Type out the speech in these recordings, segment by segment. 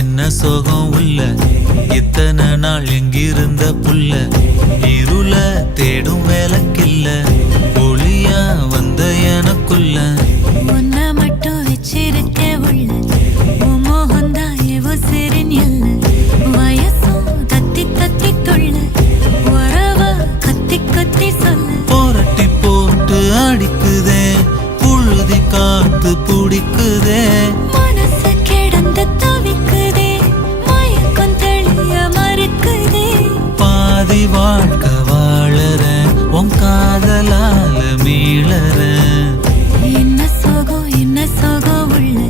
என்ன சோகம் உள்ள இத்தனை நாள் எங்கிருந்த புள்ள இருள தேடும் வேலைக்கில்ல ஒளியா வந்த எனக்குள்ள உன்னை மட்டும் வச்சிருக்க உள்ள உன் மோகந்தான் எவோ சிறின் எல்ல வயசும் தத்தி தத்தி தொள்ள உறவ கத்தி கத்தி சொல்ல போரட்டி போட்டு அடிக்குதே புழுதி காத்து பிடிக்குதே மனசு கிடந்து தவிக்குதே மயக்கம் தெளிய மறுக்குதே பாதி வாழ்க்கை வாழறேன் உன் காதலால மீளறேன் என்ன சோகம் உள்ள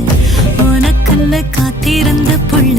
உனக்குன்னு காத்திருந்த புள்ள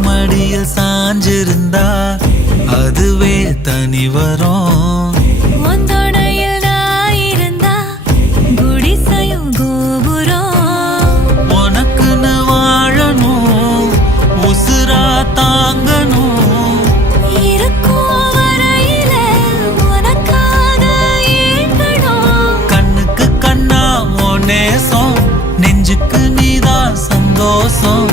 மடியில் சாஞ்சிருந்தா அதுவே தனி வரும் ஒந்தோடையில் நான் இருந்தா குடிசையும் கோபுரம் உனக்குன்னு வாழணும் உசுரா தாங்கணும் இருக்கும் வரையில உனக்காக ஏங்கணும் கண்ணுக்கு கண்ணா உன் நேசம் நெஞ்சுக்கு நீதான் சந்தோஷம்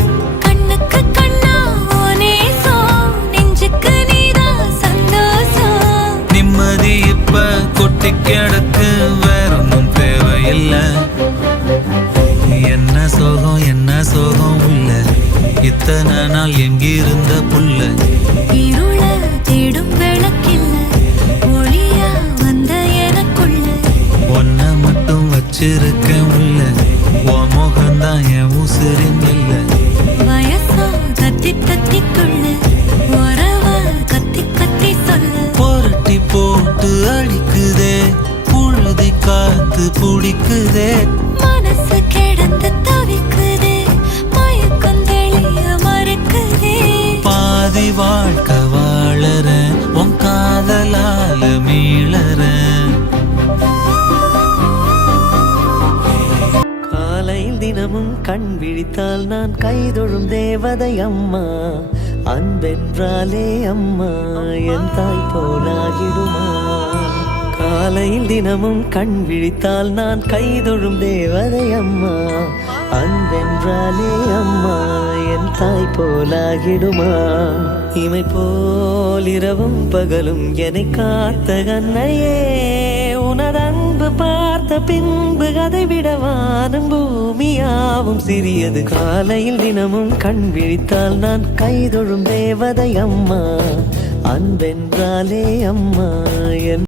கண்ணுக்கு கண்ணா உன் நேசம் நெஞ்சுக்கு நீதான் சந்தோஷம் நிம்மதி இப்ப கொட்டி கிடக்கு வேற ஒன்றும் தேவையில்லை என்ன சோகம் உள்ள இத்தனை நாள் எங்கிருந்த புள்ள இருள தேடும் விளக்கில்ல ஒளியா வந்த எனக்குள்ள ஒன்ன மட்டும் வச்சிருக்கேன் உள்ள உன் முகம்தான் என் உசிரின் இல்ல வயசோ தத்தி தத்திக்குள்ள உறவ கத்தி கத்தி சொல்ல புரட்டி போட்டு அடிக்குதே புழுதி காத்து பிடிக்குதே மனசு கிடந்து தவிக்குதே மயக்கம் தெளிய மறுக்குதே பாதி வாழ்க்கை வாழறேன் உன் காதலால மீளறேன் காலையில் தினமும் கண் விழித்தால் நான் கைதொழும் தேவதை அம்மா அன்பென்றாலே அம்மா என் தாய் போலாகிடுமா காலையில் தினமும் கண் விழித்தால் நான் கைதொழும் தேவதை அம்மா அன்பென்றாலே அம்மா என் தாய் போலாகிடுமா இமை போல் இரவும் பகலும் என்னை காத்த கண்ணையே உனது அன்பு பார்த்த பின்பு அதை விட வானம் பூமியாவும் சிறியது காலையில் தினமும் கண் விழித்தால் நான் கைதொழும் தேவதை அம்மா அன்பென்றாலே அம்மா என்